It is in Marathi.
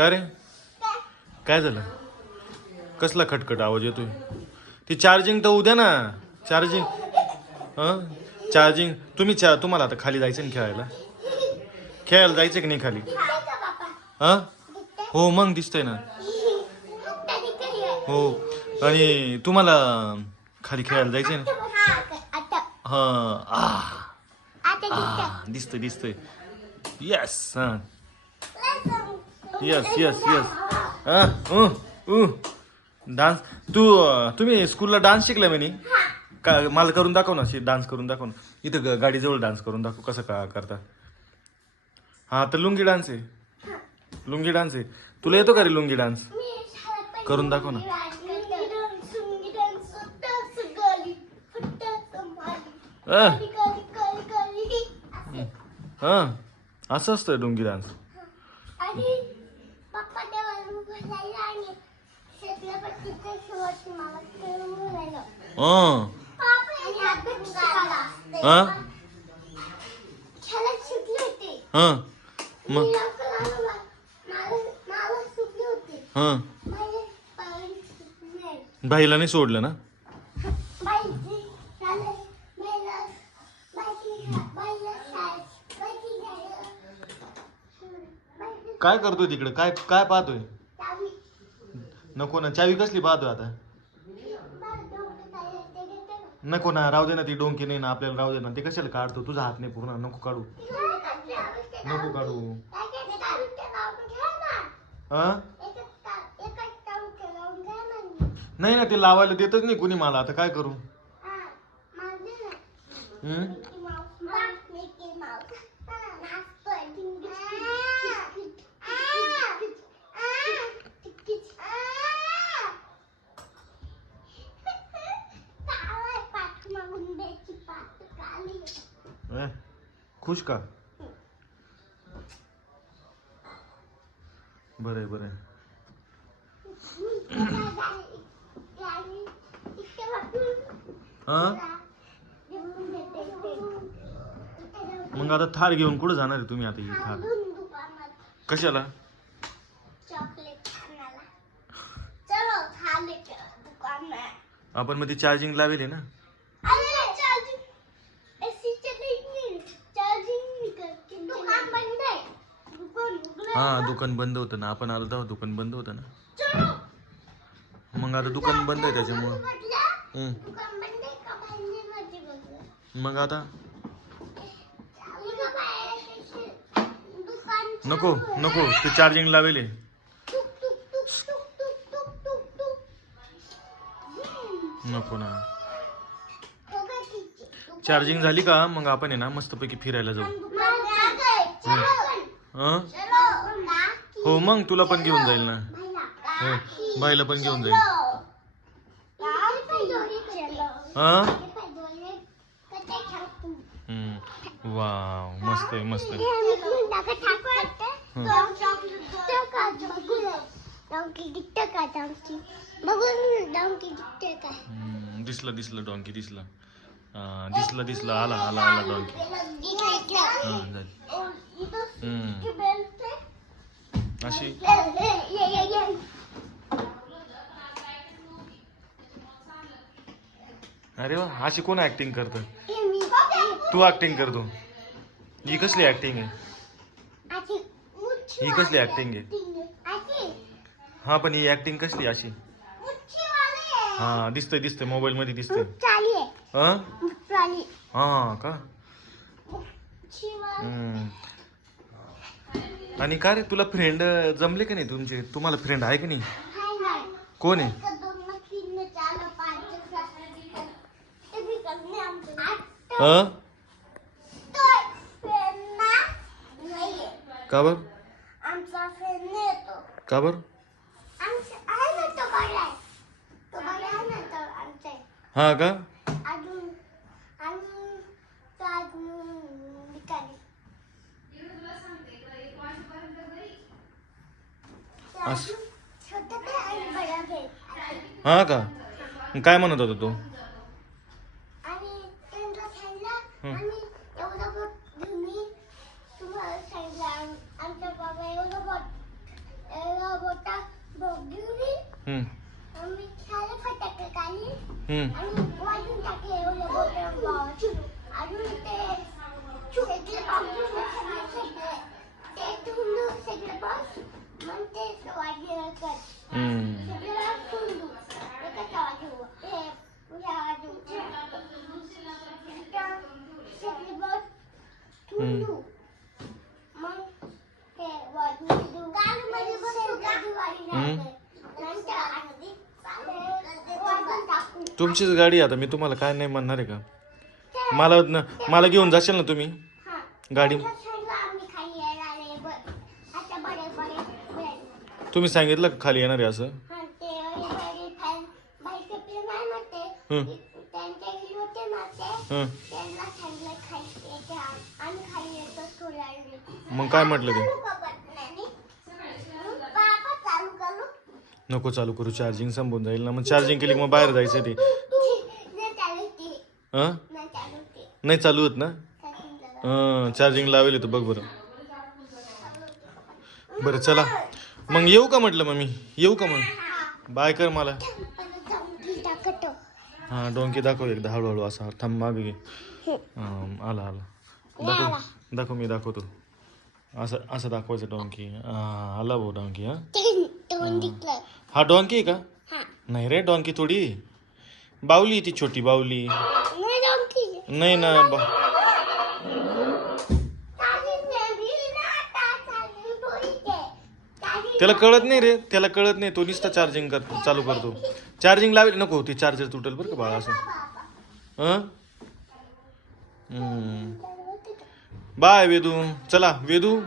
का रे काय झालं? कसला खटखट आवाज येतोय? ती चार्जिंग तर उद्या ना. चार्जिंग चार्जिंग तुम्हाला आता खाली जायचं ना खेळायला? खेळायला जायचं की नाही खाली? हां हो मग दिसतंय ना. हो आणि तुम्हाला खाली खेळायला जायचंय ना? हां दिसतंय दिसतंय. येस हां यस यस यस. डान्स तुम्ही स्कूलला डान्स शिकलाय म्हणे का? मला करून दाखव ना. डान्स करून दाखव ना. इथं गाडीजवळ डान्स करून दाखव कसं का करता. हा तर लुंगी डान्स आहे. लुंगी डान्स आहे. तुला येतो का रे लुंगी डान्स? करून दाखव ना. हा असं असतं लुंगी डान्स. मग भाईला नाही सोडलं ना? काय करतोय तिकडे? काय काय पाहतोय? नको ना. चावी कसली पाहतोय आता? नको ना. राहू दे ना. ती डोंकी नाही ना आपल्याला. राहू दे ना. ते कशाला काढतो? तुझा हात नाही पूर्ण. नको काढू. नको काढू. नाही ना. ते लावायला देतच नाही कुणी मला. आता काय करू? खुश का? बरं बरं. मग आता थार घेऊन कुठं जाणार आहे तुम्ही आता? ही थार कशाला? आपण मग ती चार्जिंग लावेल ना. हा दुकान बंद होतं ना. आपण आलो तेव्हा दुकान बंद होतं ना. मग आता दुकान बंद आहे त्याच्यामुळं. मग आता नको नको. ते चार्जिंग लावेल. नको ना. चार्जिंग झाली का मग आपण आहे ना मस्तपैकी फिरायला जाऊ. हो मग तुला पण घेऊन जाईल ना. हो बाईला पण घेऊन जाईल. वाव मस्त आहे मस्त आहे. दिसलं दिसलं डॉंकी दिसलं. दिसलं दिसलं. आला आला आला डॉंकी. अशी अरे वा. अशी कोण ऍक्टिंग करतं? तू ऍक्टिंग करतो. ही कसली ऍक्टिंग आहे? ही कसली ऍक्टिंग आहे? हा पण ही ऍक्टिंग कसली अशी? हा दिसतंय दिसतंय. मोबाईल मध्ये दिसतंय. हा का? आणि का रे तुला फ्रेंड जमले का नाही तुमचे? तुम्हाला फ्रेंड आहे की नाही? कोण आहे? का बर? का बर? हा का? हा का? काय म्हणत होता तो? हम्म. आणि वाजून टाकले एवढे मोठे बॉल. अजून ते सगळे ते ठेवून सगळे बॉल मग ते वाजले कर सगळं ठेवून एकच वाजू हे उद्या वाजू सगळे बॉल ठेवून मग ते वाजू गाडीमध्ये बसून तुमचीच गाडी आता मी तुम्हाला काय नाही म्हणणार आहे का मला घेऊन जाशील ना तुम्ही गाडी तुम्ही सांगितलं का खाली येणार आहे असं मग काय म्हटलं ते नको चालू करू चार्जिंग संपून जाईल ना मग चार्जिंग केली मग बाहेर जायचं ते नाही चालू होत ना चार्जिंग लावेल तर बघ बरं बरं चला मग येऊ का म्हटलं मग मी येऊ का मग बाय कर मला हां डोंकी दाखव एकदा हळूहळू असा थांब मागे घे आला आला दाखव मी दाखवतो असं असं दाखवायचं डोंकी आला भाऊ डोंकी हा डोंकी आहे का नाही रे डोंकी थोडी बावली ती छोटी बावली नाही ना त्याला कळत नाही रे त्याला कळत नाही तो नुसता चार्जिंग चालू करतो चार्जिंग लावेल नको ती चार्जर तुटेल बरं का बाळा असं बाय वेदू चला वेदू